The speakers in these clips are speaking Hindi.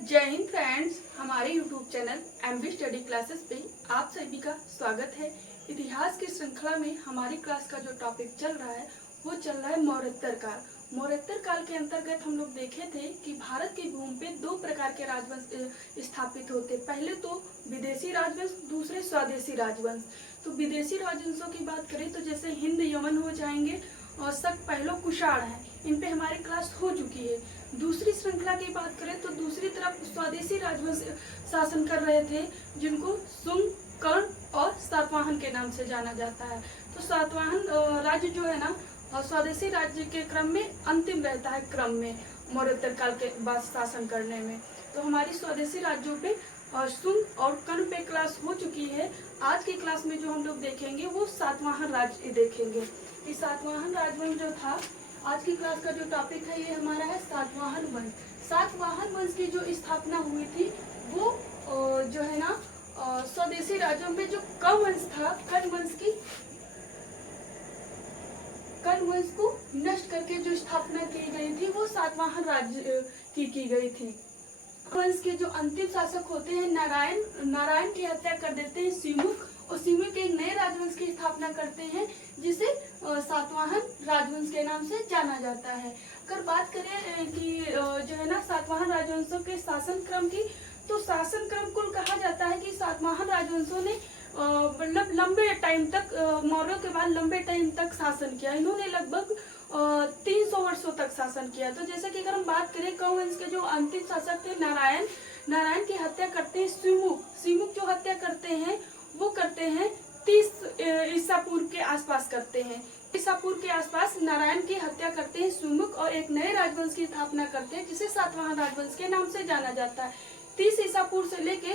जय हिंद फ्रेंड्स, हमारे YouTube channel MB study classes पे आप सभी का स्वागत है। इतिहास की श्रृंखला में हमारी क्लास का जो टॉपिक चल रहा है वो चल रहा है मौर्योत्तर काल। मौर्योत्तर काल के अंतर्गत हम लोग देखे थे कि भारत की भूमि पे दो प्रकार के राजवंश स्थापित होते। पहले तो विदेशी राजवंश, दूसरे स्वदेशी राजवंश। तो विदेशी राजवंशों की बात करें तो जैसे हिंद यमन हो जाएंगे और शक, पहलो, कुषाण है, इन पे हमारी क्लास हो चुकी है। दूसरी श्रृंखला की बात करें तो दूसरी तरफ स्वदेशी राजवंश शासन कर रहे थे जिनको सुंग, कर्ण और सातवाहन के नाम से जाना जाता है। तो सातवाहन राज्य जो है ना, स्वदेशी राज्य के क्रम में अंतिम रहता है, क्रम में मौर्योत्तर काल के बाद शासन करने में। तो हमारी स्वदेशी राज्यों पे सुंग और कर्ण पे क्लास हो चुकी है। आज की क्लास में जो हम लोग देखेंगे वो सातवाहन राज्य देखेंगे। इस सातवाहन राजवंश जो था, आज की क्लास का जो टॉपिक है ये हमारा है सातवाहन वंश। सातवाहन वंश की जो स्थापना हुई थी वो जो है ना, स्वदेशी राज्यों में जो कर्ण वंश था, कर्ण वंश को नष्ट करके जो स्थापना की गई थी वो सातवाहन राज्य की गई थी। वंश के जो अंतिम शासक होते हैं नारायण की हत्या कर देते हैं सिमुक, और सिमुक एक नए राजवंश की स्थापना करते हैं जिसे सातवाहन राजवंश के नाम से जाना जाता है। अगर बात करें कि जो है ना सातवाहन राजवंशों के शासन क्रम की, तो शासन क्रम कुल कहा जाता है कि सातवाहन राजवंशों ने मतलब लंबे टाइम तक, मौर्यों के बाद लंबे टाइम तक शासन किया। इन्होंने लगभग 300 वर्षों तक शासन किया। तो जैसे कि अगर हम बात करें, कर्ण वंश के जो अंतिम शासक थे नारायण की हत्या करते हैं सिमुक जो हत्या करते हैं वो करते हैं 30 ईसा पूर्व के आसपास करते हैं। ईसा पूर्व के आसपास नारायण की हत्या करते हैं सिमुक और एक नए राजवंश की स्थापना करते हैं जिसे सातवाहन राजवंश के नाम से जाना जाता है। 30 ईसा पूर्व से लेके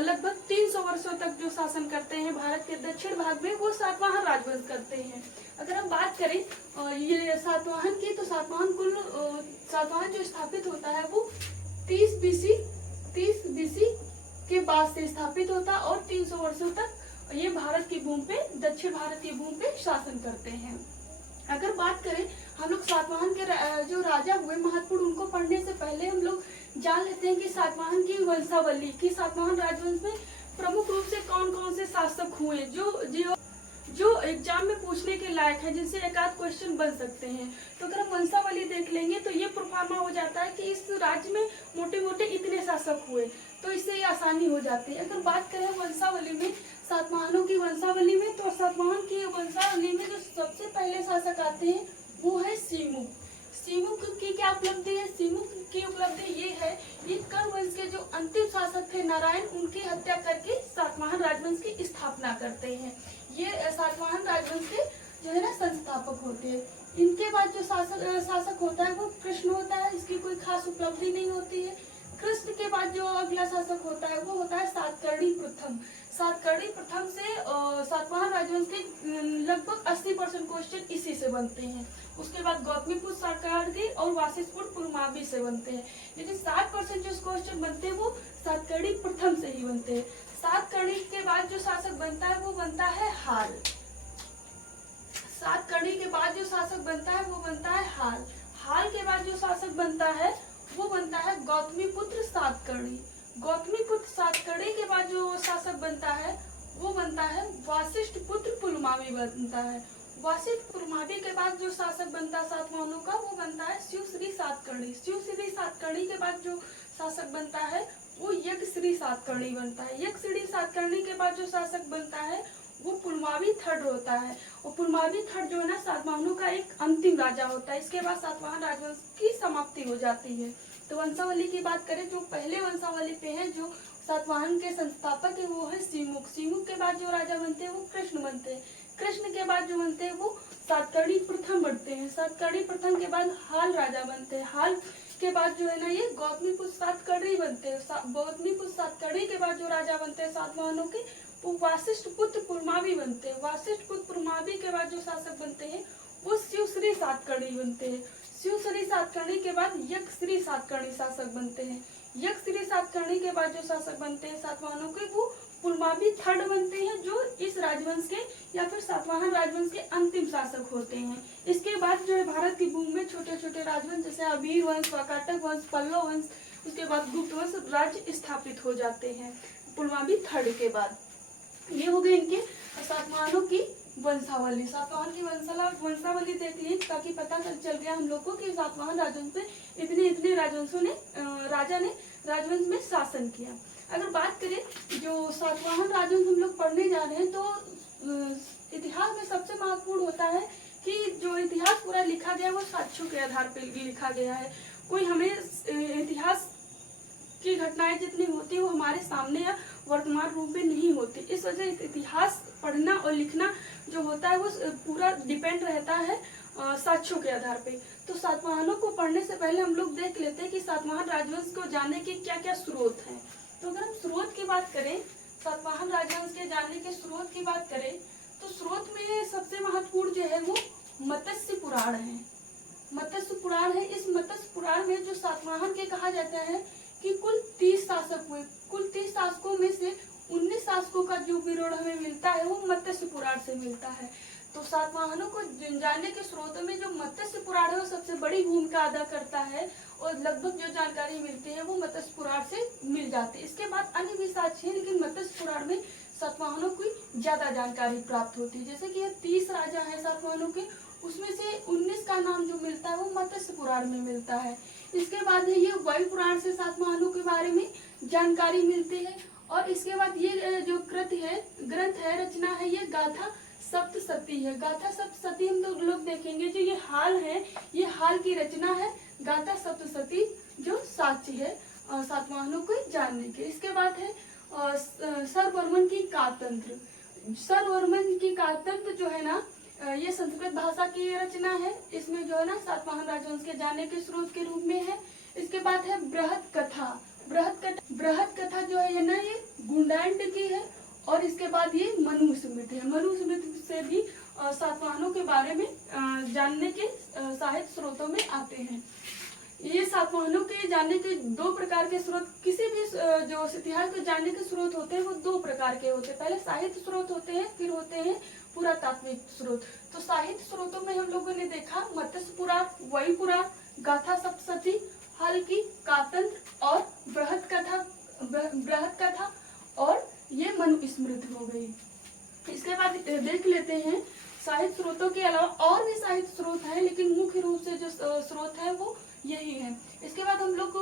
लगभग 300 वर्षों तक जो शासन करते हैं भारत के दक्षिण भाग में वो सातवाहन राजवंश करते हैं। अगर हम बात करें ये सातवाहन की, तो सातवाहन जो स्थापित होता है वो 30 बीसी के बाद से स्थापित होता और 300 वर्षों तक ये भारत की भूमि पे, दक्षिण भारत की भूमि पे शासन करते हैं। अगर बात करें हम लोग सातवाहन के जो राजा हुए महत्वपूर्ण, उनको पढ़ने से पहले हम लोग जान लेते हैं कि सातवाहन की वंशावली की, सातवाहन राजवंश में प्रमुख रूप से कौन कौन से शासक हुए जो एग्जाम में पूछने के लायक है, जिनसे एक आध क्वेश्चन बन सकते हैं। तो अगर हम वंशावली देख लेंगे तो ये प्रोफार्मा हो जाता है कि इस राज्य में मोटे मोटे इतने शासक हुए, तो इससे ये आसानी हो जाती है। अगर बात करें वंशावली में, सातवाहनों की वंशावली में, तो सातवाहन की वंशावली में जो सबसे पहले शासक आते हैं वो है सिमुक। सिमुक की क्या उपलब्धि है? सिमुक की उपलब्धि ये है, ये कर्ण वंश के जो अंतिम शासक थे नारायण, उनकी हत्या करके सातवाहन राजवंश की स्थापना करते हैं। ये सातवाहन राजवंश के जो है ना संस्थापक होते हैं। इनके बाद जो शासक होता है वो कृष्ण होता है, इसकी कोई खास उपलब्धि नहीं होती है। कृष्ण के बाद जो अगला शासक होता है वो होता है सातकर्णी प्रथम। सातकर्णी प्रथम से सातवाहन राजवंश के लगभग 80% क्वेश्चन इसी से बनते हैं। उसके बाद गौतमीपुत्र सातकर्णी और वाशिष्ठपुत्र पुलमावी से बनते हैं, लेकिन 60% जो क्वेश्चन बनते हैं वो सातकर्णी प्रथम से ही बनते हैं। सातकर्णी के बाद जो शासक बनता है वो बनता है हाल। सातकर्णी के बाद जो शासक बनता है वो बनता है हाल। हाल के बाद जो शासक बनता है वो बनता है गौतमीपुत्र सातकर्णी। गौतमीपुत्र सातकर्णी के बाद जो शासक बनता है वो बनता है वाशिष्ठपुत्र पुलमावी बनता है। वाशिष्ठ पुलमावी के बाद जो शासक बनता है सातवाहनों का वो बनता है शिवश्री सातकर्णी। शिवश्री सातकर्णी के बाद जो शासक बनता है वो यज्ञश्री सातकर्णी बनता है। यज्ञश्री सातकर्णी के बाद जो शासक बनता है वो पुलमावी थर्ड होता है, और पुलमावी थर्ड जो है ना सातवाहनों का एक अंतिम राजा होता है। इसके बाद सातवाहन राजवंश की समाप्ति हो जाती है। तो वंशावली की बात करें, जो पहले वंशावली पे है, जो सातवाहन के संस्थापक है वो है सिमुक। सिमुक के बाद जो राजा बनते हैं वो कृष्ण बनते हैं। कृष्ण के बाद जो बनते हैं वो सातकर्णी प्रथम बनते हैं। सातकर्णी प्रथम के बाद हाल राजा बनते हैं। हाल के बाद जो है ना ये गौतमीपुत्र सातकर्णी बनते हैं। गौतमीपुत्र सातकर्णी के बाद जो राजा बनते हैं सातवाहनों के वो वाशिष्ठपुत्र पुलमावी बनते हैं। वाशिष्ठपुत्र पुलमावी के बाद जो शासक बनते हैं वो शिवश्री सातकर्णी बनते हैं। शिवश्री सातकर्णी के बाद यज्ञश्री सातकर्णी शासक बनते हैं। यज्ञश्री सातकर्णी के बाद जो शासक बनते हैं सातवाहनों के वो पुलमावी थर्ड बनते हैं, जो इस राजवंश के या फिर सातवाहन राजवंश के अंतिम शासक होते हैं। इसके बाद जो है भारत की भूमि में छोटे छोटे राजवंश जैसे अबीर वंश, वाकाटक वंश, पल्लव वंश उसके बाद गुप्त वंश राज्य स्थापित हो जाते हैं पुलमावी थर्ड के बाद। ये हो गए इनके सातवाहनों की वंशावली। सातवाहन की वंशावली देख ली ताकि पता चल गया हम लोग को कि सातवाहन राजवंश में इतने इतने राजवंशों ने राजा ने राजवंश में शासन किया। अगर बात करें जो सातवाहन राजवंश हम लोग पढ़ने जा रहे हैं तो इतिहास में सबसे महत्वपूर्ण होता है कि जो इतिहास पूरा लिखा गया वो साक्ष्यों के आधार पर लिखा गया है। कोई हमें इतिहास की घटनाएं जितनी होती है वो हमारे सामने या वर्तमान रूप में नहीं होती। इस वजह से इतिहास पढ़ना और लिखना जो होता है वो पूरा डिपेंड रहता है साक्ष्यों के आधार पे। तो सातवाहनों को पढ़ने से पहले हम लोग देख लेते हैं कि सातवाहन राजवंश को जानने के क्या क्या स्रोत हैं। तो अगर हम स्रोत की बात करें, सातवाहन राजवंश के जानने के स्रोत की बात करें तो स्रोत में सबसे महत्वपूर्ण जो है वो मत्स्य पुराण है। मत्स्य पुराण है। इस मत्स्य पुराण में जो सातवाहन के कहा जाता है कि कुल 30 शासक हुए। कुल 30 शासकों में से 19 शासकों का जो विवरण हमें मिलता है वो मत्स्य पुराण से मिलता है। तो सातवाहनों को जानने के स्रोतों में जो मत्स्य पुराण है वो सबसे बड़ी भूमिका अदा करता है और लगभग जो जानकारी मिलती है वो मत्स्य पुराण से मिल जाती है। इसके बाद अन्य भी साक्ष्य है लेकिन मत्स्य पुराण में सातवाहनों की ज्यादा जानकारी प्राप्त होती है। जैसे कि ये 30 राजा है सातवाहनों के, उसमें से 19 का नाम जो मिलता है वो मत्स्य पुराण में मिलता है। इसके बाद है ये वायु पुराण से सातवाहनों के बारे में जानकारी मिलती है। और इसके बाद ये जो ग्रंथ है रचना है ये गाथा सप्तशती है। गाथा सप्तशती हम लोग देखेंगे जो ये हाल की रचना है गाथा सप्तशती जो साक्ष्य है सातवाहनों को जानने के। इसके बाद है सर्ववर्मन की कातंत्र। सर्ववर्मन की कातंत्र जो है ना ये संस्कृत भाषा की रचना है। इसमें जो है ना सातवाहन राजवंश के जानने के स्रोत के रूप में है। इसके बाद है बृहत कथा। बृहत कथा जो है ना ये गुंडांड की है। और इसके बाद ये मनुस्मृति है। मनुस्मृति से भी सातवाहनों के बारे में जानने के साहित्य स्रोतों में आते हैं। ये सातवाहनों के जानने के दो प्रकार के स्रोत, किसी भी जो इतिहास को जानने के स्रोत होते हैं वो दो प्रकार के होते हैं। पहले साहित्य स्रोत होते हैं, फिर होते हैं पुरातात्विक स्रोत। तो साहित्य स्रोतों में हम लोगों ने देखा मत्स्य पुराण, वायु पुराण, गाथा सप्तशती, हाल की कातंत्र और बृहत कथा और ये मनुस्मृति हो गई। इसके बाद देख लेते हैं साहित्य स्रोतों के अलावा और भी साहित्य स्रोत हैं लेकिन मुख्य रूप से जो स्रोत है वो यही है। इसके बाद हम लोग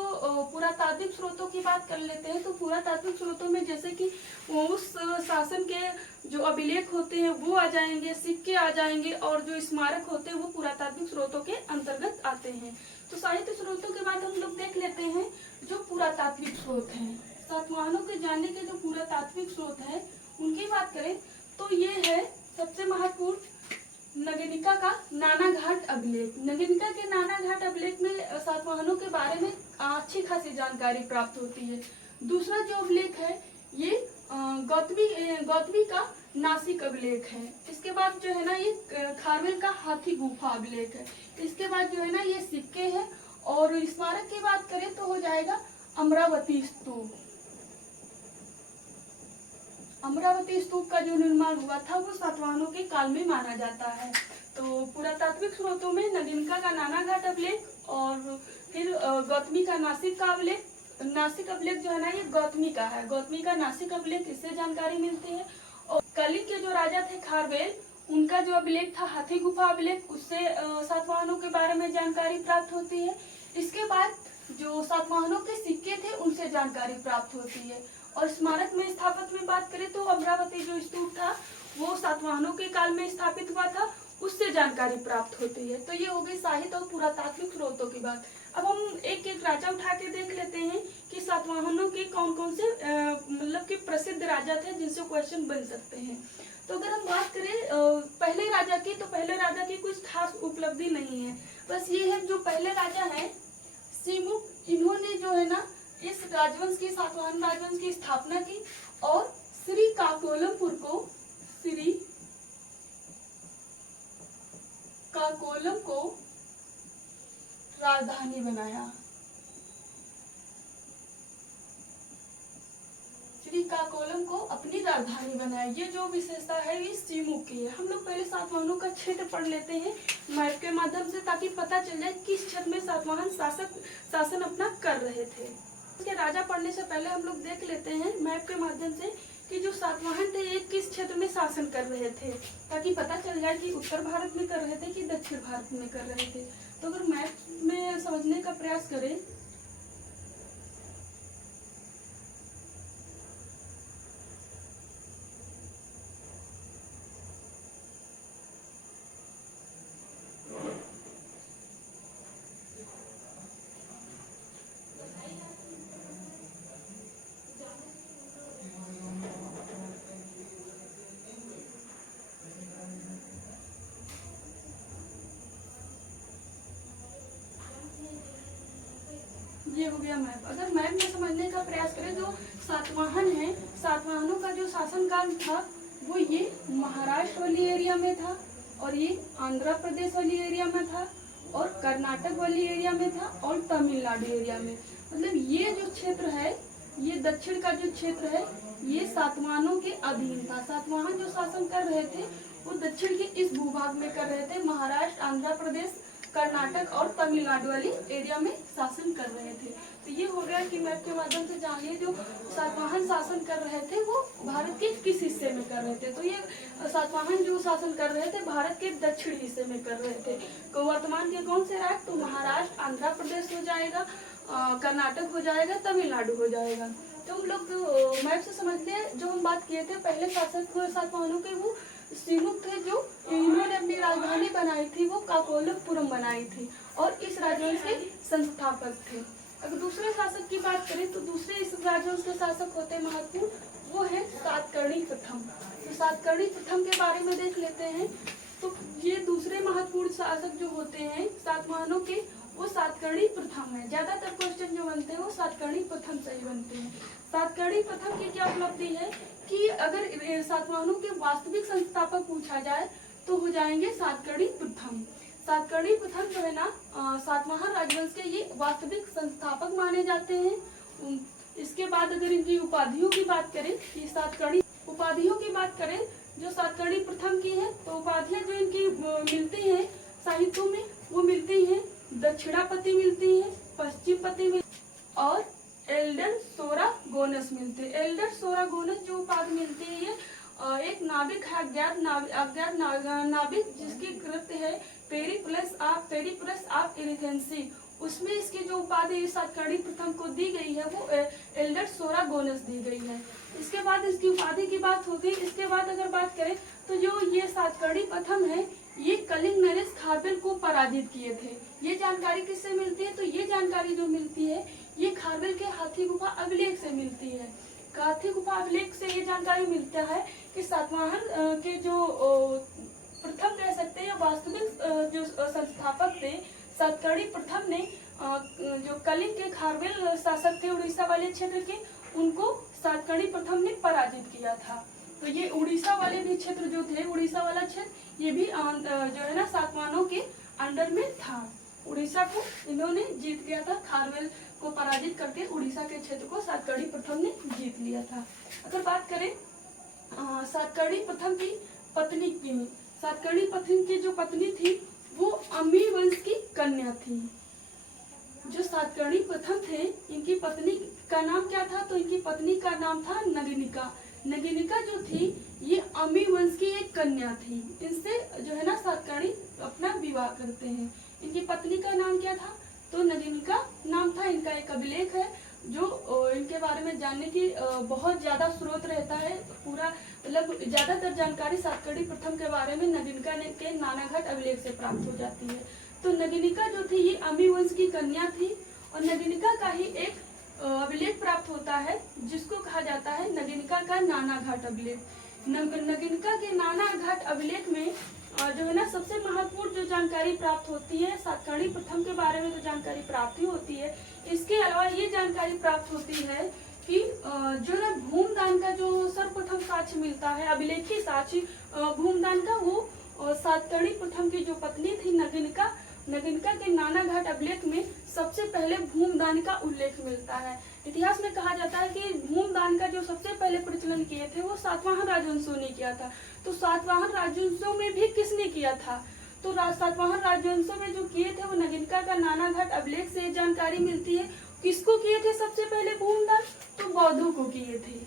पुरातात्विक स्रोतों की बात कर लेते हैं। तो पुरातात्विक स्रोतों में जैसे कि उस शासन के जो अभिलेख होते हैं वो आ जाएंगे, सिक्के आ जाएंगे और जो स्मारक होते हैं वो पुरातात्विक स्रोतों के अंतर्गत आते हैं। तो साहित्य स्रोतों के बाद हम लोग देख लेते हैं जो पुरातात्विक स्रोत हैं। सातवाहनों के जानने के जो पुरातात्विक स्रोत है उनकी बात करें तो ये है सबसे महत्वपूर्ण नगनिका का नाना घाट अभिलेख। नगनिका के नाना घाट अभिलेख में सातवाहनों के बारे में अच्छी खासी जानकारी प्राप्त होती है। दूसरा जो अभिलेख है ये गौतमी का नासिक अभिलेख है। इसके बाद जो है ना ये खारवेल का हाथी गुफा अभिलेख है। इसके बाद जो है ना ये सिक्के हैं और स्मारक की बात करें तो हो जाएगा अमरावती स्तूप। अमरावती स्तूप का जो निर्माण हुआ था वो सातवाहनों के काल में माना जाता है। तो पुरातात्विक स्रोतों में नगिनका का नाना घाट अभिलेख और फिर गौतमी का नासिक का अभिलेख। नासिक अभिलेख जो है ना ये गौतमी का है। गौतमी का नासिक अभिलेख, इससे जानकारी मिलती है। और कलिंग के जो राजा थे खारवेल, उनका जो अभिलेख था हाथी गुफा अभिलेख, उससे सातवाहनों के बारे में जानकारी प्राप्त होती है। इसके बाद जो सातवाहनों के सिक्के थे उनसे जानकारी प्राप्त होती है। और स्मारक में स्थापित में बात करें तो अमरावती जो स्तूप था वो सातवाहनों के काल में स्थापित हुआ था, उससे जानकारी प्राप्त होती है। तो ये हो गई साहित्य और पुरातात्विक स्रोतों की बात। अब हम एक एक राजा उठा के देख लेते हैं कि सातवाहनों के कौन कौन से मतलब कि प्रसिद्ध राजा थे जिनसे क्वेश्चन बन सकते हैं। तो अगर हम बात करें पहले राजा की, तो पहले राजा की कुछ खास उपलब्धि नहीं है। बस ये है जो पहले राजा है सिमुक, इन्होंने जो है ना इस राजवंश की, सातवाहन राजवंश की स्थापना की और श्रीकाकुलमपुर को राजधानी बनाया। श्री काकोलम को अपनी राजधानी बनाया। ये जो विशेषता है ये सीमू की है। हम लोग पहले सातवाहनों का क्षेत्र पढ़ लेते हैं मैप के माध्यम से, ताकि पता चल जाए किस क्षेत्र में सातवाहन शासन अपना कर रहे थे। इसके राजा पढ़ने से पहले हम लोग देख लेते हैं मैप के माध्यम से कि जो सातवाहन थे ये किस क्षेत्र में शासन कर रहे थे, ताकि पता चल जाए कि उत्तर भारत में कर रहे थे कि दक्षिण भारत में कर रहे थे। तो अगर मैप में समझने का प्रयास करें ये हो गया मैप। अगर मैप में समझने का प्रयास करें, जो सातवाहन है, सातवाहनों का जो शासनकाल था वो ये महाराष्ट्र वाली एरिया में था, और ये आंध्र प्रदेश वाली एरिया में था, और कर्नाटक वाली एरिया में था, और तमिलनाडु एरिया में। मतलब ये जो क्षेत्र है, ये दक्षिण का जो क्षेत्र है ये सातवाहनों के अधीन था। सातवाहन जो शासन कर रहे थे वो दक्षिण के इस भूभाग में कर रहे थे, महाराष्ट्र, आंध्र प्रदेश, कर्नाटक और तमिलनाडु वाली एरिया में शासन कर रहे थे। तो ये हो गया कि मैप के माध्यम से जानिए जो सातवाहन शासन कर रहे थे वो भारत के किस हिस्से में कर रहे थे। तो ये सातवाहन जो शासन कर रहे थे भारत के दक्षिण हिस्से में कर रहे थे। तो वर्तमान के कौन से राज्य, तो महाराष्ट्र, आंध्र प्रदेश हो जाएगा, कर्नाटक हो जाएगा, तमिलनाडु हो जाएगा। तो हम लोग मैप से समझते हैं, जो हम बात किए थे पहले शासक हुए सातवाहनों के, वो सीमुक थे, जो इन्होंने अपनी राजधानी बनाई थी वो काकोलमपुरम बनाई थी, और इस राजवंश के संस्थापक थे। अगर दूसरे शासक की बात करें तो दूसरे इस राजवंश के शासक होते हैं महत्वपूर्ण, वो है सातकर्णी प्रथम। तो सातकर्णी प्रथम के बारे में देख लेते हैं। तो ये दूसरे महत्वपूर्ण शासक जो होते हैं सातवाहनों के, वो सातकर्णी प्रथम है। ज्यादातर क्वेश्चन जो बनते हैं वो सातकर्णी प्रथम से ही बनते हैं। सातकर्णी प्रथम की क्या उपलब्धि है कि अगर सातवाहनों के वास्तविक संस्थापक पूछा जाए तो हो जाएंगे सातकर्णी प्रथम। सातकर्णी प्रथम जो है ना सातवाहन राजवंश के ये वास्तविक संस्थापक माने जाते हैं। इसके बाद अगर इनकी उपाधियों की बात करें, कि सातकर्णी उपाधियों की बात करें जो सातकर्णी प्रथम की है, तो उपाधियां जो इनकी मिलती हैं साहित्यों में वो मिलती हैं दक्षिणापति मिलती है, पश्चिमपति और एल्डर सोरागोनस मिलते हैं। एल्डर सोरागोनस जो उपाधि मिलती है एक नाविक है, अज्ञात नाविक जिसकी कृत्य है पेरिप्लस ऑफ एथेंसी, उसमें इसकी जो उपाधि सातकर्णी प्रथम को दी गई है वो एल्डर सोरागोनस दी गई है। इसके बाद इसकी उपाधि की बात होगी। इसके बाद अगर बात करें तो जो ये सातकर्णी प्रथम है ये कलिंग नरेश खारवेल को पराजित किए थे। ये जानकारी किससे मिलती है, तो ये जानकारी जो मिलती है ये खारवेल के हाथी गुफा अभिलेख से मिलती है। हाथी गुफा अभिलेख से ये जानकारी मिलता है कि सातवाहन के जो प्रथम कह सकते हैं वास्तविक जो संस्थापक थे सातकर्णी प्रथम ने जो कलिंग के खारवेल शासक थे उड़ीसा वाले क्षेत्र के, उनको सातकर्णी प्रथम ने पराजित किया था। तो ये उड़ीसा वाले भी क्षेत्र जो थे, उड़ीसा वाला क्षेत्र ये भी जो है ना सातवाहनों के अंडर में था। उड़ीसा को इन्होंने जीत लिया था, खारवेल को पराजित करके उड़ीसा के क्षेत्र को सातकर्णी प्रथम ने जीत लिया था। अगर बात करें सातकर्णी प्रथम की पत्नी की, सातकर्णी प्रथम की जो पत्नी थी वो अमी वंश की कन्या थी। जो सातकर्णी प्रथम थे इनकी पत्नी का नाम क्या था, तो इनकी पत्नी का नाम था नगिनिका। नगिनिका जो थी ये अमी वंश की एक कन्या थी। इनसे जो है ना सातकर्णी अपना विवाह करते हैं। इनकी पत्नी का नाम क्या था, तो नगिनिका नाम था। इनका एक अभिलेख है जो इनके बारे में जानने की बहुत ज्यादा स्रोत रहता है। पूरा मतलब ज्यादातर जानकारी सातकर्णी प्रथम के बारे में नगिनिका के नानाघाट अभिलेख से प्राप्त हो जाती है। तो नगिनिका जो थी ये अमी वंश की कन्या थी, और नगिनिका का ही एक अभिलेख प्राप्त होता है जिसको कहा जाता है नगिनिका का नानाघाट अभिलेख। नगिनिका के नानाघाट अभिलेख में जो है ना सबसे महत्वपूर्ण जो जानकारी प्राप्त होती है सातकर्णी प्रथम के बारे में जो जानकारी प्राप्ति होती है, इसके अलावा ये जानकारी प्राप्त होती है कि जो ना भूमदान का जो सर्वप्रथम साक्ष्य मिलता है, अभिलेखी साक्ष्य भूमदान का, वो सातकर्णी प्रथम की जो पत्नी थी नगिनिका नगिनका के नाना घाट अभिलेख में सबसे पहले भूमदान का उल्लेख मिलता है। इतिहास में कहा जाता है कि भूमदान का जो सबसे पहले प्रचलन किए थे वो सातवाहन राजवंशों ने किया था। तो सातवाहन राजवंशों में भी किसने किया था? तो सातवाहन राजवंशों में जो किए थे वो नगिनका का नाना घाट अभिलेख से जानकारी मिलती है। किसको किए थे सबसे पहले भूमदान? तो बौद्धों को किए थे।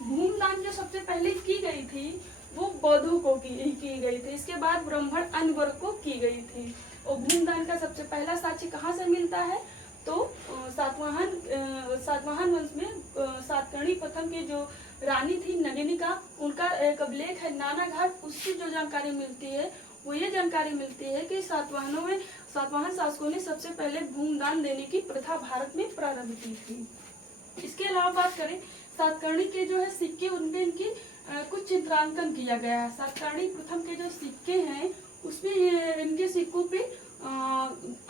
भूमदान जो सबसे पहले की गई थी वो बौद्धों को की गई थी। इसके बाद ब्राह्मण अन्य वर्ग को की गई थी। और भूमदान का सबसे पहला साक्ष्य कहाँ से मिलता है? तो सातवाहन वंश में सातकर्णी प्रथम की जो रानी थी नगिनिका, उनका एक अभिलेख है नाना घाट। उससे जो जानकारी मिलती है वो ये जानकारी मिलती है कि सातवाहन शासकों ने सबसे पहले भूमदान देने की प्रथा भारत में प्रारंभ की थी। इसके अलावा बात करें सातकर्णी के जो है सिक्के, उनमें इनकी कुछ चित्रांकन किया गया है। सातकर्णी प्रथम के जो सिक्के हैं उसमें इनके सिक्कों पे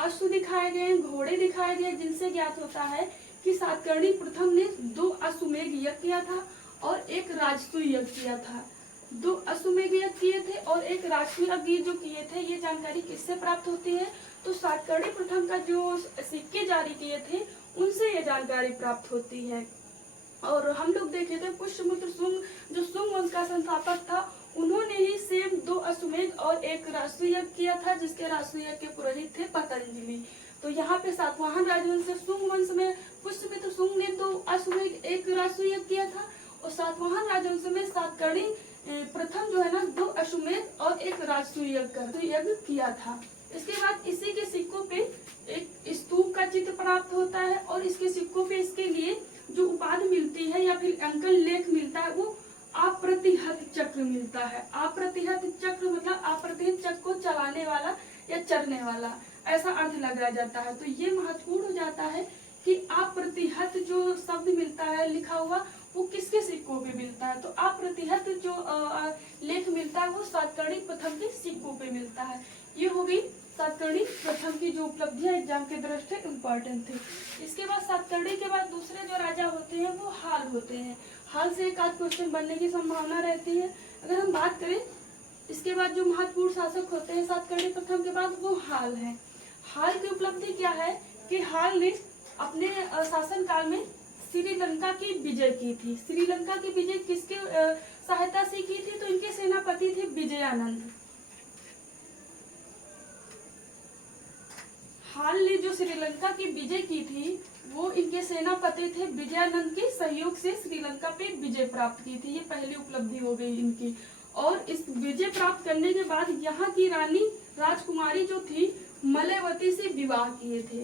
अश्व दिखाए गए, घोड़े दिखाए गए, जिनसे ज्ञात होता है कि सातकर्णी प्रथम ने 2 अश्वमेध यज्ञ किया था और एक राजसूय यज्ञ किया था। 2 अश्वमेध यज्ञ किए थे और एक राजसूय यज्ञ जो किए थे। ये जानकारी किससे प्राप्त होती है? तो सातकर्णी प्रथम का जो सिक्के जारी किए थे उनसे ये जानकारी प्राप्त होती है। और हम लोग देखे थे पुष्यमित्र शुंग जो शुंग वंश का संस्थापक था, उन्होंने ही सेम 2 अश्वमेध और एक राजसूय यज्ञ किया था, जिसके राजसूय यज्ञ के पुरोहित थे पतंजलि। तो यहाँ पे सातवाहन राजवंश से शुंग वंश में पुष्यमित्र शुंग ने 2 अश्वमेध एक राजसूय यज्ञ किया था और सातवाहन राजवंश में सातकर्णी प्रथम जो है ना 2 अश्वमेध और एक राजसूय यज्ञ किया था। इसके बाद इसी के सिक्कों पे एक स्तूप का चित्र प्राप्त होता है और इसके सिक्कों पे इसके लिए जो उपाधि मिलती है या फिर अंकन लेख मिलता है वो अप्रतिहत चक्र मिलता है। अप्रतिहत चक्र मतलब अप्रतिहत चक्र को चलाने वाला या चरने वाला, ऐसा अर्थ लगाया जाता है। तो ये महत्वपूर्ण हो जाता है कि अप्रतिहत जो शब्द मिलता है लिखा हुआ वो किसके सिक्कों पे मिलता है। तो अप्रतिहत जो लेख मिलता है वो सातकर्णी प्रथम के सिक्कों पे मिलता है। ये हो गई सातकर्णी प्रथम की जो उपलब्धियां एग्जाम के दृष्टि इम्पोर्टेंट थे। इसके बाद सातकर्णी के बाद दूसरे जो राजा होते हैं वो हाल होते हैं। हाल से एक आध क्वेश्चन बनने की संभावना रहती है। अगर हम बात करें इसके बाद जो महत्वपूर्ण शासक होते हैं सातकर्णी प्रथम के बाद वो हाल है। हाल की उपलब्धि क्या है कि हाल ने अपने शासन काल में श्रीलंका की विजय की थी। श्रीलंका की विजय किसके सहायता से की थी? तो इनके सेनापति थे विजयानंद। हाल ने जो श्रीलंका की विजय की थी वो इनके सेनापति थे विजयानंद के सहयोग से श्रीलंका पे विजय प्राप्त की थी। ये पहली उपलब्धि हो गई इनकी। और इस विजय प्राप्त करने के बाद यहाँ की रानी राजकुमारी जो थी मलयवती से विवाह किए थे।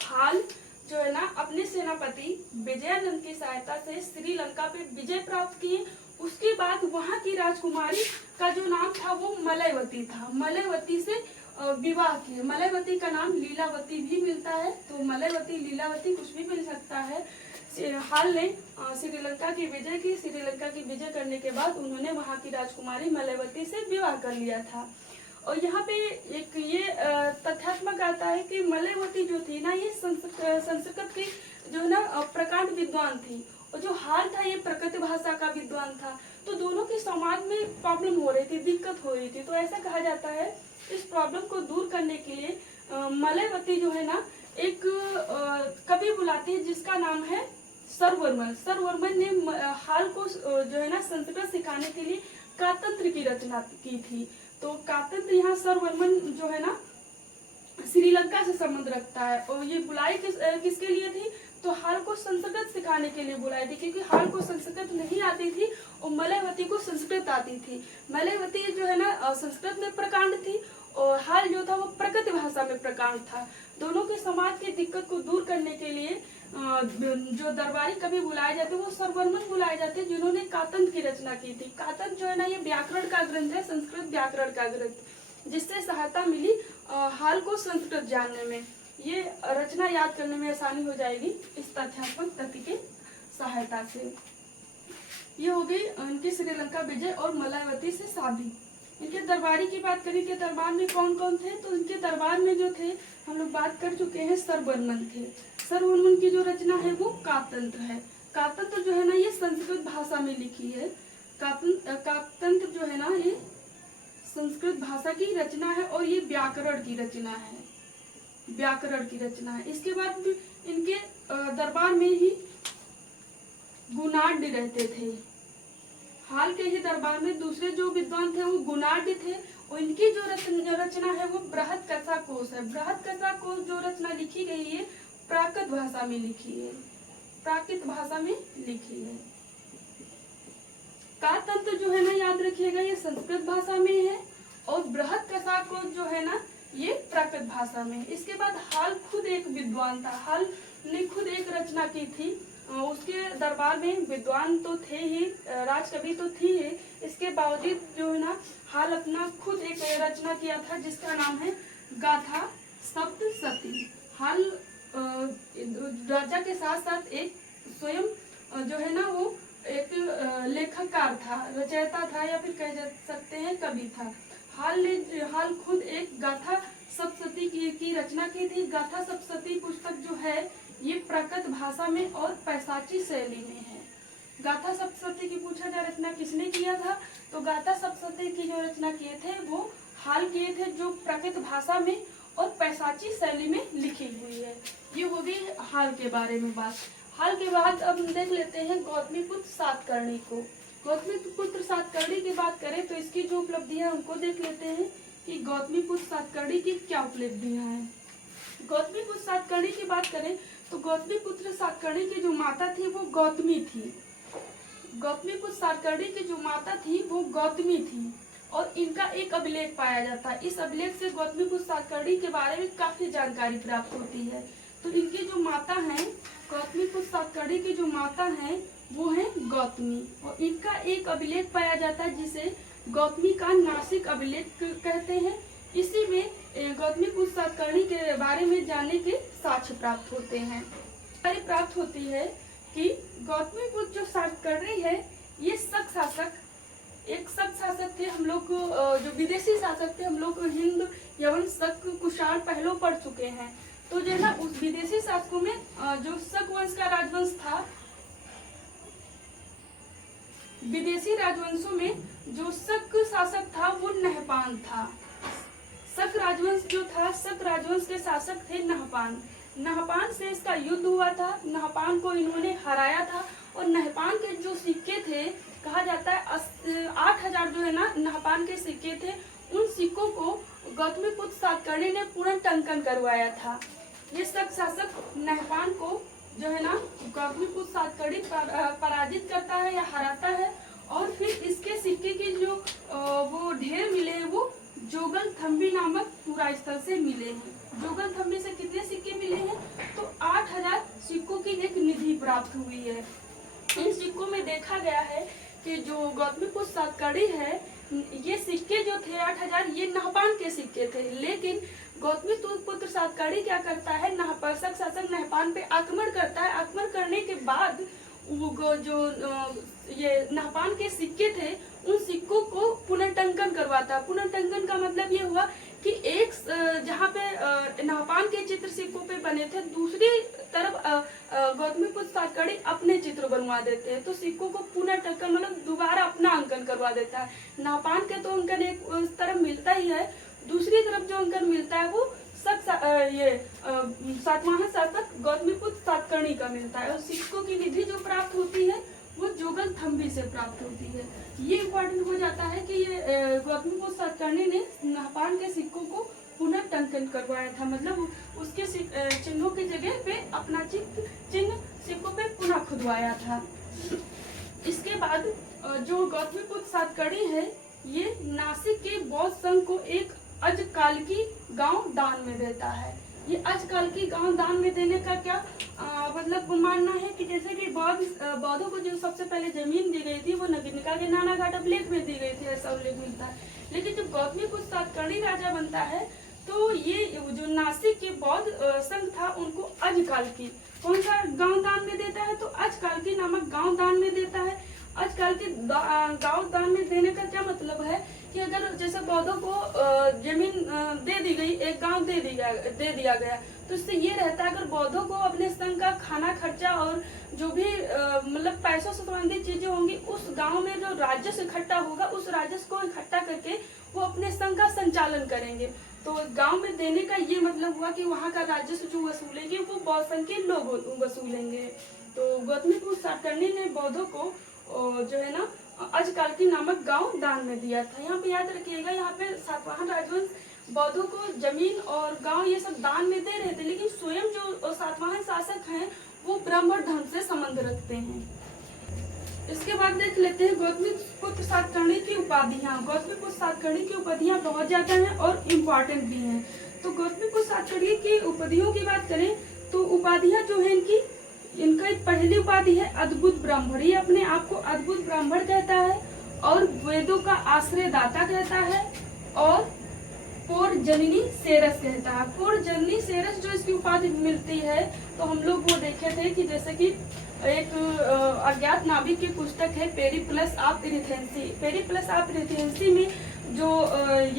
हाल जो है ना अपने सेनापति विजयानंद की सहायता से श्रीलंका पे विजय प्राप्त किए। उसके बाद वहाँ की राजकुमारी का जो नाम था वो मलयवती था। मलयवती से विवाह किए। मलयवती का नाम लीलावती भी मिलता है। तो मलयवती लीलावती कुछ भी मिल सकता है। हाल ने श्रीलंका की विजय की। श्रीलंका की विजय करने के बाद उन्होंने वहाँ की राजकुमारी मलयवती से विवाह कर लिया था। और यहाँ पे एक ये तथ्यात्मक आता है कि मलयवती जो थी ना ये संस्कृत की जो है ना प्रकांड विद्वान थी और जो हाल था ये प्रकृत भाषा का विद्वान था। तो दोनों के समाज में प्रॉब्लम हो रही थी, दिक्कत हो रही थी। तो ऐसा कहा जाता है इस प्रॉब्लम को दूर करने के लिए मलयवती जो है ना एक कवि बुलाती है जिसका नाम है सरवर्मन। सरवर्मन ने हाल को जो है ना संस्कृत सिखाने के लिए कातंत्र की रचना की थी। तो कातंत्र यहाँ सरवर्मन जो है ना श्रीलंका से संबंध रखता है। और ये बुलाई किसके लिए थी? तो हाल को संस्कृत सिखाने के लिए बुलाई थी, क्योंकि हाल को संस्कृत नहीं आती थी और मलयवती को संस्कृत आती थी। मलयवती जो है ना संस्कृत में प्रकांड थी और हाल जो था वो प्रकृत भाषा में प्रकांड था। दोनों के समाज की दिक्कत को दूर करने के लिए जो दरबारी कवि बुलाए जाते वो सरवर्मन बुलाए जाते, जिन्होंने कातंत्र की रचना की थी। कातंत्र जो है ना ये व्याकरण का ग्रंथ है, संस्कृत व्याकरण का ग्रंथ, जिससे सहायता मिली हाल को संस्कृत जानने में। ये रचना याद करने में आसानी हो जाएगी इस तथ्यात्मक तथ्य के सहायता से। ये हो गई उनकी श्रीलंका विजय और मलयवती से शादी। इनके दरबारी की बात करें कि दरबार में कौन कौन थे, तो इनके दरबार में जो थे हम लोग बात कर चुके हैं सरवर्मन थे। सरवर्मन की जो रचना है वो कातंत्र है। कातंत्र जो है ना ये संस्कृत भाषा में लिखी है। कातंत्र जो है ना ये संस्कृत भाषा की रचना है और ये व्याकरण की रचना है, व्याकरण की रचना है। इसके बाद इनके दरबार में ही गुणाढ्य रहते थे। हाल के ही दरबार में दूसरे जो विद्वान थे वो गुणाढ्य थे और इनकी जो रचना है वो बृहत्कथा कोश है। बृहत्कथा कोश जो रचना लिखी गई है प्राकृत भाषा में लिखी है, प्राकृत भाषा में लिखी है। का तंत्र जो है ना याद रखिएगा ये संस्कृत भाषा में है और बृहत्कथा कोश जो है ना ये प्राकृत भाषा में। इसके बाद हाल खुद एक विद्वान था, हाल ने खुद एक रचना की थी। उसके दरबार में विद्वान तो थे ही, राजकवि तो थी ही, इसके बावजूद जो है ना हाल अपना खुद एक रचना किया था जिसका नाम है गाथा सप्तशती। हाल राजा के साथ साथ एक स्वयं जो है ना वो एक लेखककार था, रचयिता था या फिर कह सकते हैं कवि था। हाल खुद एक गाथा सप्तशती की रचना की थी। गाथा सप्तशती पुस्तक जो है ये प्राकृत भाषा में और पैशाची शैली में है। गाथा सप्तशती की पूछा जाए रचना किसने किया था, तो गाथा सप्तशती की जो रचना किए थे वो हाल किए थे, जो प्राकृत भाषा में और पैशाची शैली में लिखी हुई है। ये हो गई हाल के बारे में बात। हाल के बाद अब हम देख लेते हैं गौतमीपुत्र सातकर्णी को। गौतमीपुत्र सातकर्णी की बात करें तो इसकी जो उपलब्धियां उनको देख लेते हैं कि गौतमीपुत्र सातकर्णी की क्या उपलब्धियां हैं। गौतमीपुत्र सातकर्णी की बात करें तो गौतमीपुत्र सातकर्णी की जो माता थी वो गौतमी थी। गौतमीपुत्र सातकर्णी की जो माता थी वो गौतमी थी और इनका एक अभिलेख पाया जाता है। इस अभिलेख से गौतमीपुत्र सातकर्णी के बारे में काफी जानकारी प्राप्त होती है। तो इनकी जो माता हैं, गौतमीपुत्र सातकर्णी की जो माता हैं वो है गौतमी और इनका एक अभिलेख पाया जाता है जिसे गौतमी का नासिक अभिलेख कहते हैं। इसी में गौतमीपुत्र सातकर्णी के बारे में जानने के साक्ष्य प्राप्त होते हैं। प्राप्त होती है कि गौतमीपुत्र जो सातकर्णी है ये शक शासक थे। हम लोग जो विदेशी शासक थे, हम लोग हिंद यवन शक कुषाण पहले पढ़ चुके हैं। तो जो है ना उस विदेशी शासकों में जो शक वंश का राजवंश था, विदेशी राजवंशों में जो शक शासक था वो नहपान था। शक राजवंश जो था, शक राजवंश के शासक थे नहपान। नहपान से इसका युद्ध हुआ था, नहपान को इन्होंने हराया था और नहपान के जो सिक्के थे, कहा जाता है 8000 जो है ना नहपान के सिक्के थे, उन सिक्कों को गौतमीपुत्र सातकर्णी ने पुनर्टंकन करवाया था। ये शक शासक नहपान को जो है ना गौतमीपुत्र सातकर्णी पराजित करता है या हराता है और फिर इसके सिक्के के जो वो ढेर मिले हैं वो जोगल थम्बी नामक पूरा स्थल से मिले हैं। जोगल थम्बी से कितने सिक्के मिले हैं, तो 8000 सिक्कों की एक निधि प्राप्त हुई है। इन सिक्कों में देखा गया है कि जो गौतमीपुत्र सातकर्णी है ये सिक्के जो थे 8000 ये नहपान के सिक्के थे, लेकिन गौतमीपुत्र सातकर्णी क्या करता है, शक शासक नहपान पे आक्रमण करता है। आक्रमण करने के बाद वो जो ये नहपान के सिक्के थे उन सिक्कों को पुनर्टंकन करवाता है। पुनर्टंकन का मतलब ये हुआ कि एक जहाँ पे नहपान के चित्र सिक्कों पे बने थे, दूसरी तरफ गौतमीपुत्र सातकर्णी अपने चित्र बनवा देते हैं। तो सिक्कों को पुनर्टंकन मतलब दोबारा अपना अंकन करवा देता है। नहपान के तो अंकन एक उस तरफ मिलता ही है, दूसरी तरफ जो अंकन मिलता है वो सातवाहन शासक गौतमीपुत्र सातकर्णी का मिलता है और सिक्कों की निधि जो प्राप्त होती है वो जोगल थम्बी से प्राप्त होती है। ये इम्पोर्टेंट हो जाता है कि ये गौतमीपुत्र सातकर्णी ने नहपान के सिक्कों को पुनर्टंकन करवाया था, मतलब उसके चिन्हों की जगह पे अपना चिन्ह सिक्कों पे पुनः खुदवाया था। इसके बाद जो गौतमीपुत्र सातकर्णी है ये नासिक के बौद्ध संघ को एक अजकालकी गांव दान में देता है। ये अजकालकी गांव दान में देने का क्या मतलब मानना है कि जैसे कि बौद्धों को जो सबसे पहले जमीन दी गई थी वो नगिनिका के नानाघाट अभिलेख में दी गई थी, ऐसा उल्लेख मिलता है। लेकिन जब गौतमीपुत्र सातकर्णी राजा बनता है तो ये जो नासिक के बौद्ध संघ था उनको अजकालकी कौन सा गांव दान में देता है, तो अजकालकी नामक गांव दान में देता है। आजकल के गांव दान में देने का क्या मतलब है कि अगर जैसे बौद्धों को जमीन दे दी गई, एक गांव दे दिया गया, तो इससे ये रहता है अगर बौद्धों को अपने संघ का खाना खर्चा और जो भी मतलब पैसों से संबंधित चीजें होंगी, उस गांव में जो राजस्व इकट्ठा होगा, उस राजस्व को इकट्ठा करके वो अपने संघ का संचालन करेंगे। तो गांव में देने का ये मतलब हुआ कि वहाँ का राजस्व जो वसूलेंगे वो बौद्ध संघ के लोग वसूलेंगे। तो गौतमीपुत्र सातकर्णी ने बौद्धों को जो है ना अजकालकी नामक गांव दान में दिया था। यहाँ पे याद रखिएगा, यहाँ पे सातवाहन राजवंश बौद्धों को जमीन और गांव ये सब दान में दे रहे थे, लेकिन स्वयं जो सातवाहन शासक हैं वो ब्राह्मण धर्म से संबंध रखते हैं। इसके बाद देख लेते हैं गौतमीपुत्र सातकर्णी की उपाधियां। गौतमीपुत्र सातकर्णी की उपाधियां बहुत ज्यादा हैं और इम्पोर्टेंट भी हैं। तो गौतमीपुत्र सातकर्णी की उपाधियों की बात करें तो उपाधियां जो है इनका पहली उपाधि है अद्भुत ब्राह्मण। ये अपने आप को अद्भुत ब्राह्मण कहता है और वेदों का आश्रयदाता कहता है और पूर्वजननी सेरस कहता है। पूर्वजननी सेरस जो इसकी उपाधि मिलती है, तो हम लोग वो देखे थे कि जैसे कि एक अज्ञात नाविक की पुस्तक है पेरिप्लस ऑफ एथेंसी। पेरिप्लस ऑफ एथेंसी में जो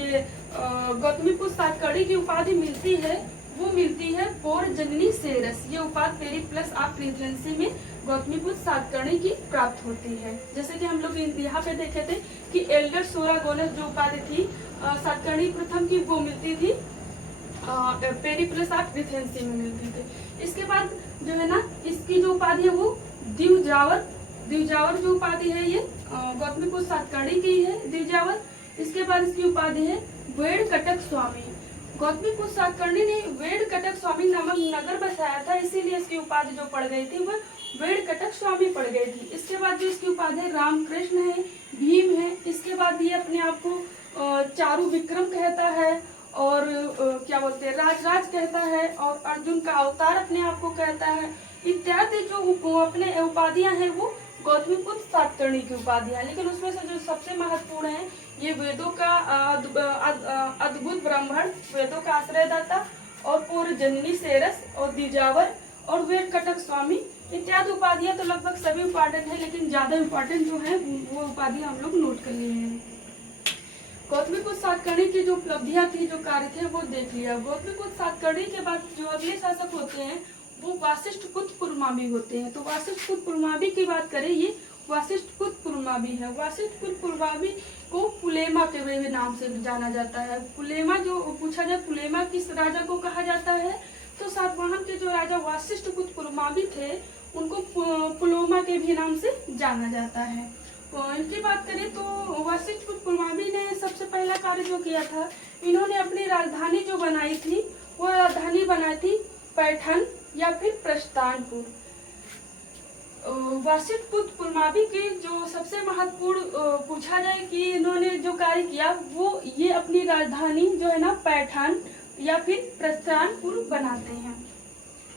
ये गौतमीपुत्र सातकर्णी की उपाधि मिलती है वो मिलती है पूर्वजननी सेरस। ये उपाधि पेरिप्लस ऑफ एथेंसी में गौतमीपुत्र सातकर्णी की प्राप्त होती है। जैसे कि हम लोग यहाँ पे देखे थे कि एल्डर सोरागोनस जो उपाधि थी सातकर्णी प्रथम की, वो मिलती थी पेरिप्लस ऑफ एथेंसी में मिलती थी। इसके बाद जो है ना इसकी जो उपाधि है वो द्विजावर जो उपाधि है ये गौतमीपुत्र सातकर्णी की है, द्विजावर। इसके बाद इसकी उपाधि है वेद कटक स्वामी। गौतमीपुत्र सातकर्णी ने वेद कटक स्वामी नामक नगर बसाया था, इसीलिए इसकी उपाधि जो पड़ गई थी वह वेद कटक स्वामी पड़ गई थी। इसके बाद जो इसकी उपाधि है रामकृष्ण है, भीम है। इसके बाद ये अपने आप को चारु विक्रम कहता है और क्या बोलते हैं राज कहता है और अर्जुन का अवतार अपने आप को कहता है। इत्यादि जो अपने उपाधियां हैं वो गौतमीपुत्र सातकर्णी की उपाधियां, लेकिन उसमें से जो सबसे महत्वपूर्ण है ये वेदों का अद्भुत ब्राह्मण, वेदों का आश्रयदाता और पूर्वजननी सेरस और द्विजावर और वेद कटक स्वामी इत्यादि उपाधियां। तो लगभग सभी इम्पोर्टेंट है, लेकिन ज्यादा इम्पोर्टेंट जो है वो उपाधियां हम लोग नोट कर लिए हैं। गौतमीपुत्र सातकर्णी की जो उपलब्धियां थी, जो कार्य थे, वो देख लिया। गौतमीपुत्र सातकर्णी के बाद जो अगले शासक होते हैं वो वासिष्ठपुत्र पुरमावी होते हैं। तो वासिष्ठपुत्र पुरमावी की बात करें, ये वासिष्ठपुत्र पुरमावी है। वासिष्ठपुत्र पुरमावी को पुलेमा के वे नाम से जाना जाता है। पुलेमा जो पूछा जाए पुलेमा किस राजा को कहा जाता है, तो सातवाहन के जो राजा वासिष्ठपुत्र पुरमावी थे उनको पुलोमा के भी नाम से जाना जाता है। इनकी बात करें तो वासिष्ठपुत्र पुरमावी ने सबसे पहला कार्य जो किया था, इन्होंने अपनी राजधानी जो बनाई थी वो राजधानी बनाई थी पैठन या फिर प्रस्थानपुर। वासिष्ठपुत्र पुरमावी की जो सबसे महत्वपूर्ण पूछा जाए कि इन्होंने जो कार्य किया वो ये अपनी राजधानी जो है ना पैठन या फिर प्रस्थानपुर बनाते हैं।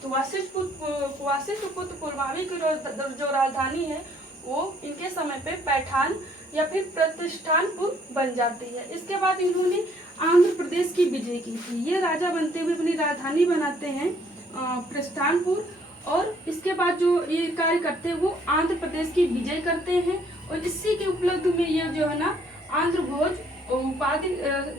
तो वासिष्ठपुत्र पुरमावी की जो राजधानी है वो इनके समय पे पैठान या फिर प्रतिष्ठानपुर बन जाती है। इसके बाद इन्होंने आंध्र प्रदेश की विजय की थी। ये राजा बनते हुए अपनी राजधानी बनाते हैं प्रस्थानपुर और इसके बाद जो ये कार्य करते हैं वो आंध्र प्रदेश की विजय करते हैं और इसी के उपलब्ध में ये जो है ना आंध्र भोज उपाधि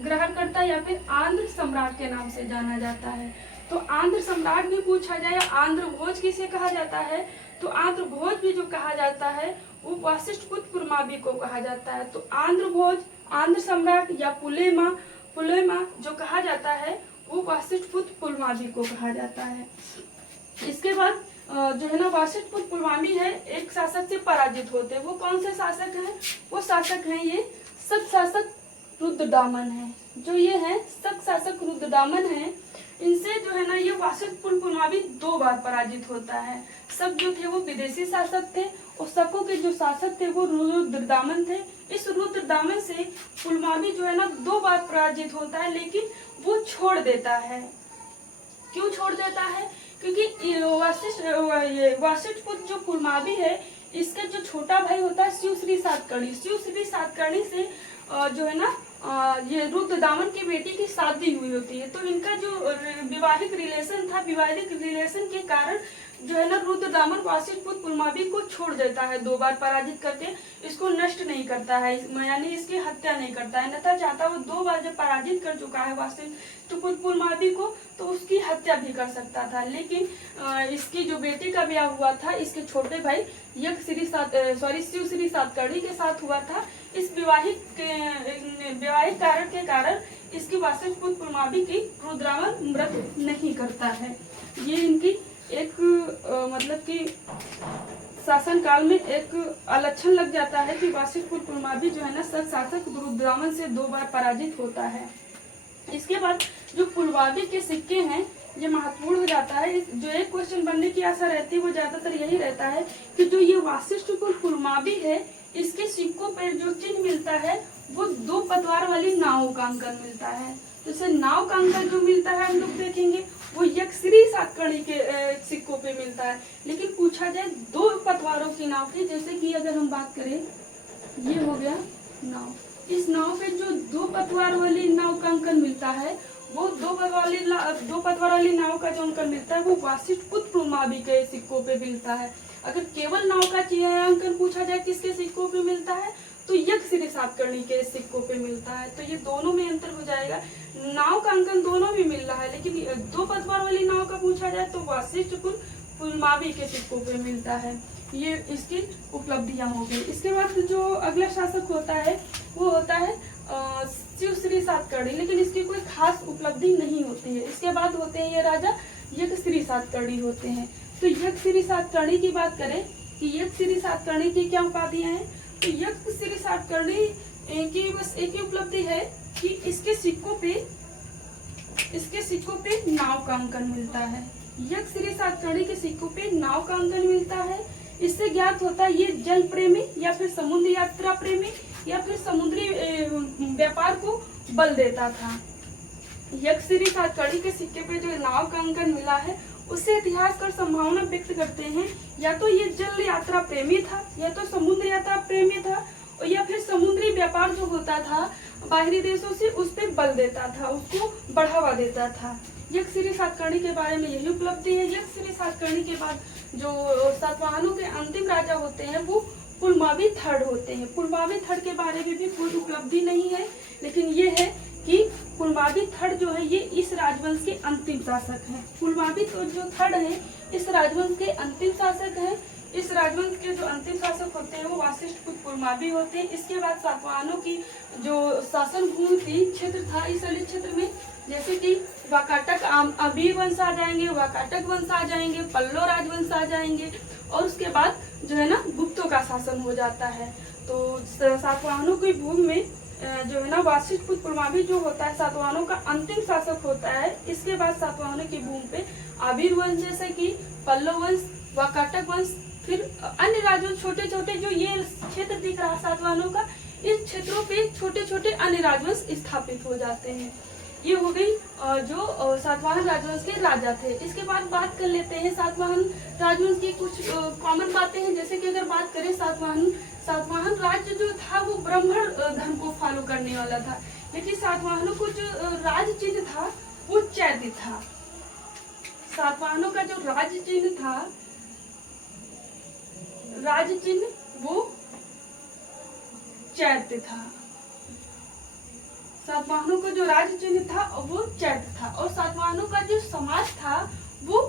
ग्रहण करता है या फिर आंध्र सम्राट के नाम से जाना जाता है। तो आंध्र सम्राट भी पूछा जाए, आंध्र भोज किसे कहा जाता है, तो आंध्र भोज भी जो कहा जाता है वो वासिष्ठपुत्र पुरमावी को कहा जाता है। तो आंध्र भोज, आंध्र सम्राट या पुलेमा जो कहा जाता है वो वासिष्ठपुत्र पुरमावी को कहा जाता है। इसके बाद जो है ना वासिष्ठपुत्र पुरमावी है एक शासक से पराजित होते हैं। वो कौन से शासक हैं, वो शासक हैं ये सत शासक रुद्रदामन है। जो ये है सत शासक रुद्रदामन है, इनसे जो है ना ये वासिष्ठपुत्र पुरमावी 2 बार पराजित होता है। सब जो थे वो विदेशी शासक थे और शकों के जो शासक थे वो रुद्रदामन थे। इस रुद्रदामन से पुरमावी जो है ना 2 बार पराजित होता है, लेकिन वो छोड़ देता है। क्यों छोड़ देता है, क्योंकि वासिष्ठपुत्र जो पुरमावी है इसका जो छोटा भाई होता है शिवश्री सातकर्णी से जो है ना ये रुद्रदामन की बेटी की शादी हुई होती है। तो इनका जो विवाहिक रिलेशन था, विवाहिक रिलेशन के कारण जो है ना रुद्रदामन वासिष्ठ पुत्र पुलमावी को छोड़ देता है, 2 बार पराजित करके इसको नष्ट नहीं करता है, यानी इसकी हत्या नहीं करता है। अन्यथा चाहता वो 2 बार जब पराजित कर चुका है वासिष्ठ पुत्र पुलमावी को तो उसकी हत्या भी कर सकता था। लेकिन इसकी जो बेटी का ब्याह हुआ था इसके छोटे भाई शिवश्री सातकर्णी के साथ हुआ था। इस वैवाहिक कारण के कारण इसकी वासिष्ठ पुत्र पुलमावी की रुद्रदामन व्रत नहीं करता है। ये इनकी एक मतलब कि शासन काल में एक अलक्षण लग जाता है कि वासिष्ठ पुत्र पुलमावी जो है ना सत शासक रुद्रदामन से 2 बार पराजित होता है। इसके बाद जो पुलमावी के सिक्के हैं ये महत्वपूर्ण हो जाता है। जो एक क्वेश्चन बनने की आशा रहती है वो ज्यादातर यही रहता है कि जो ये वासिष्ठ पुत्र पुलमावी है इसके सिक्कों पर जो चिन्ह मिलता है वो 2 पतवार वाली नाव का अंकन मिलता है। जैसे नाव का अंकन जो मिलता है हम लोग देखेंगे वो यक्षश्री सातकर्णी के सिक्कों पे मिलता है। लेकिन पूछा जाए 2 पतवारों की नाव की, जैसे कि अगर हम बात करें ये हो गया नाव, इस नाव पे जो 2 पतवार वाली नाव का अंकन मिलता है वो 2 पतवार वाली नाव का जो अंकन मिलता है वो वासिष्ठ पुत्र पुलमावी के सिक्कों पे मिलता है। अगर केवल नाव का अंकन पूछा जाए किसके सिक्कों पे मिलता है तो यक्षश्री सातकर्णी के सिक्कों पे मिलता है। तो ये दोनों में अंतर हो जाएगा। नाव का अंकन दोनों में मिल रहा है लेकिन 2 पतवार वाली नाव का पूछा जाए तो वासिष्ठ पुत्र पुलमावी के सिक्कों पे मिलता है। ये इसकी उपलब्धियां हो गई। इसके बाद जो अगला शासक होता है वो होता है शिवश्री सातकर्णी, लेकिन इसकी कोई खास उपलब्धि नहीं होती है। इसके बाद होते हैं ये राजा यक्षश्री सातकर्णी होते हैं। तो यक्षश्री सातकर्णी की बात करें कि यक्षश्री सातकर्णी की क्या उपाधियां हैं तो यक्षश्री सातकर्णी की बस एक ही उपलब्धि है कि इसके सिक्कों पे नाव का अंकन मिलता है। यक्षश्री सातकर्णी के सिक्कों पे नाव का अंकन मिलता है। इससे ज्ञात होता है ये जल प्रेमी या फिर समुद्र यात्रा प्रेमी या फिर समुद्री व्यापार को बल देता था। यक्षश्री सातकर्णी के सिक्के पे जो नाव का अंकन मिला है उससे इतिहासकार संभावना व्यक्त करते हैं या तो ये जल यात्रा प्रेमी था या तो समुद्र यात्रा प्रेमी था और या फिर समुद्री व्यापार जो होता था बाहरी देशों से उस पर बल देता था, उसको बढ़ावा देता था। यक्षश्री सातकर्णी के बारे में यही उपलब्धि है। यक्षश्री सातकर्णी के बाद जो सातवाहनों के अंतिम राजा होते हैं वो पुलमावी थर्ड होते हैं। पुलमावी थर्ड के बारे में भी कोई उपलब्धि नहीं है, लेकिन ये है कि पुलमावी थर्ड जो है ये इस राजवंश के अंतिम शासक हैं। पुलमावी तो जो थर्ड है इस राजवंश के अंतिम शासक हैं। इस राजवंश के जो अंतिम शासक होते हैं वो वासिष्ठ पुत्र पुलमावी होते हैं। इसके बाद सातवाहनों की जो शासन भूमि थी, क्षेत्र था, इस वाले क्षेत्र में जैसे कि वाकाटक अबीर वंश आ जाएंगे, वाकाटक वंश आ जाएंगे, पल्लव राजवंश आ जाएंगे और उसके बाद जो है ना गुप्तों का शासन हो जाता है। तो सातवाहनों की भूमि में जो है ना वासिष्ठ पुत्र पुलमावी जो होता है सातवाहनों का अंतिम शासक होता है। इसके बाद सातवाहनों की भूमि पे आबिर वंश जैसे कि पल्लव वंश, वाकाटक वंश, फिर अन्य राजवंश छोटे छोटे जो ये क्षेत्र दिख रहा है सातवाहनों का, इस क्षेत्रों पे छोटे छोटे अन्य राजवंश स्थापित हो जाते हैं। ये हो गई जो सातवाहन राजवंश के राजा थे। इसके बाद बात कर लेते हैं सातवाहन राजवंश की कुछ कॉमन बातें हैं। जैसे कि अगर बात करें सातवाहन राज्य जो था वो ब्राह्मण धर्म को फॉलो करने वाला था, लेकिन सातवाहनों को जो राज चिन्ह था वो चैत्य था। सातवाहनों का जो राज चिन्ह था, राज चिन्ह वो चैत्य था। सातवाहनों का जो राज चिन्ह था वो चैत्य था। और सातवाहनों का जो समाज था वो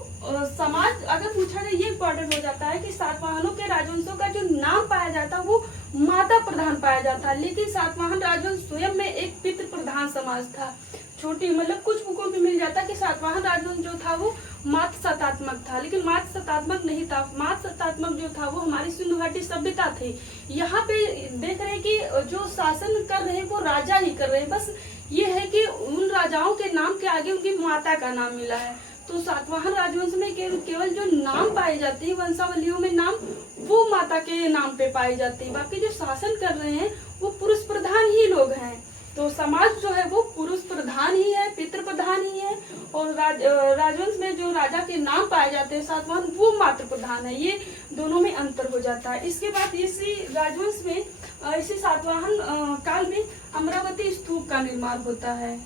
समाज अगर पूछा जाए ये इम्पोर्टेंट हो जाता है कि सातवाहनों के राजवंशों का जो नाम पाया जाता वो माता प्रधान पाया जाता, लेकिन सातवाहन राजवंश स्वयं में एक पितृ प्रधान समाज था। छोटी मतलब कुछ बुकों में मिल जाता कि सातवाहन राजवंश जो था वो मात सतात्मक था, लेकिन मात सतात्मक नहीं था। मात सतात्मक जो था वो हमारी सिंधु घाटी सभ्यता थी। यहाँ पे देख रहे कि जो शासन कर रहे वो राजा ही कर रहे, बस ये है कि उन राजाओं के नाम के आगे उनकी माता का नाम मिला है। तो सातवाहन राजवंश में केवल जो नाम पाए जाते हैं वंशावलियों में नाम वो माता के नाम पे पाई जाती है, बाकी जो शासन कर रहे हैं वो पुरुष प्रधान ही लोग हैं। तो समाज जो है वो पुरुष प्रधान ही है, पितृ प्रधान ही है। और राजवंश में जो राजा के नाम पाए जाते हैं सातवाहन वो मातृ प्रधान है। ये दोनों में अंतर हो जाता है। इसके बाद इसी राजवंश में इसी सातवाहन काल में अमरावती स्तूप का निर्माण होता है।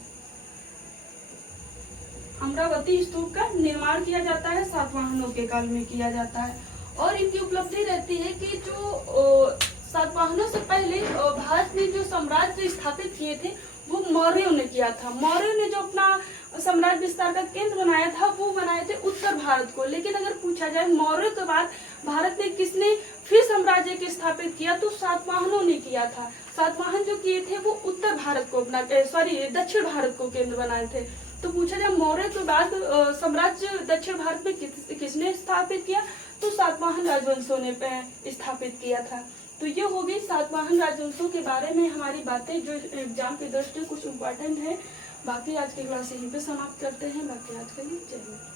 अमरावती स्तूप का निर्माण किया जाता है, सातवाहनों के काल में किया जाता है। और इनकी उपलब्धि रहती है कि जो सातवाहनों से पहले भारत में जो साम्राज्य स्थापित किए थे वो मौर्यों ने किया था। मौर्यों ने जो अपना साम्राज्य विस्तार का केंद्र बनाया था वो बनाए थे उत्तर भारत को। लेकिन अगर पूछा जाए मौर्यों के बाद भारत में किसने फिर साम्राज्य के स्थापित किया, तो सातवाहनों ने किया था। सातवाहन जो किए थे वो उत्तर भारत को अपना दक्षिण भारत को केंद्र बनाए थे। तो पूछा जाए मौर्य के बाद साम्राज्य दक्षिण भारत में किसने स्थापित किया, तो सातवाहन राजवंशों ने स्थापित किया था। तो ये हो गई सातवाहन राजवंशों के बारे में हमारी बातें जो एग्जाम की दृष्टि कुछ इम्पोर्टेंट है। बाकी आज की क्लास यहीं पे समाप्त करते हैं। बाकी आज के लिए जय हिंद।